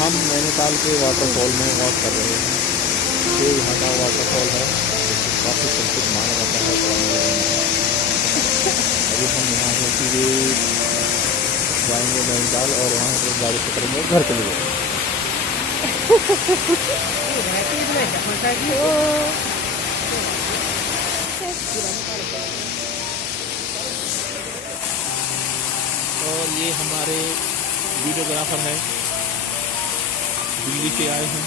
हम नैनीताल के वाटरफॉल में वॉक कर रहे हैं। ये यहाँ का वाटरफॉल है, काफ़ी प्रसिद्ध माना जाता है पुराने ज़माने में। अभी हम यहाँ से सीधे जाएंगे नैनीताल और वहाँ से गाड़ी पकड़ेंगे घर के लिए। और ये हमारे वीडियोग्राफर हैं, दिल्ली से आए हैं।